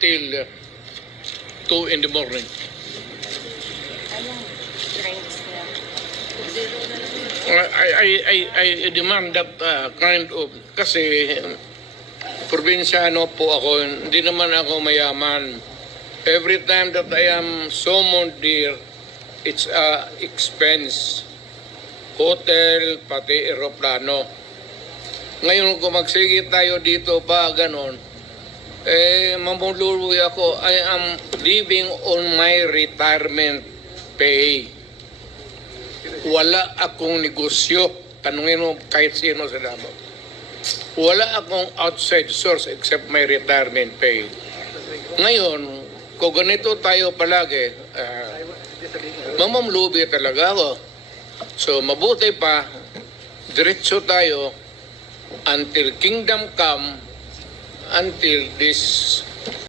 till 2 in the morning. Anong drinks niya? I demand that kind of, kasi probinsyano po ako, hindi naman ako mayaman. Every time that I am summoned there, it's a expense. Hotel, pati aeroplano. Ngayon kung magsige tayo dito pa, ganon, mamuluwi ako. I am living on my retirement pay. Wala akong negosyo. Tanungin mo kahit sino sa Davao. Wala akong outside source except my retirement pay. Ngayon, kung ganito tayo palagi, mamamlubi talaga ako. So, mabuti pa, diretso tayo until kingdom come, until this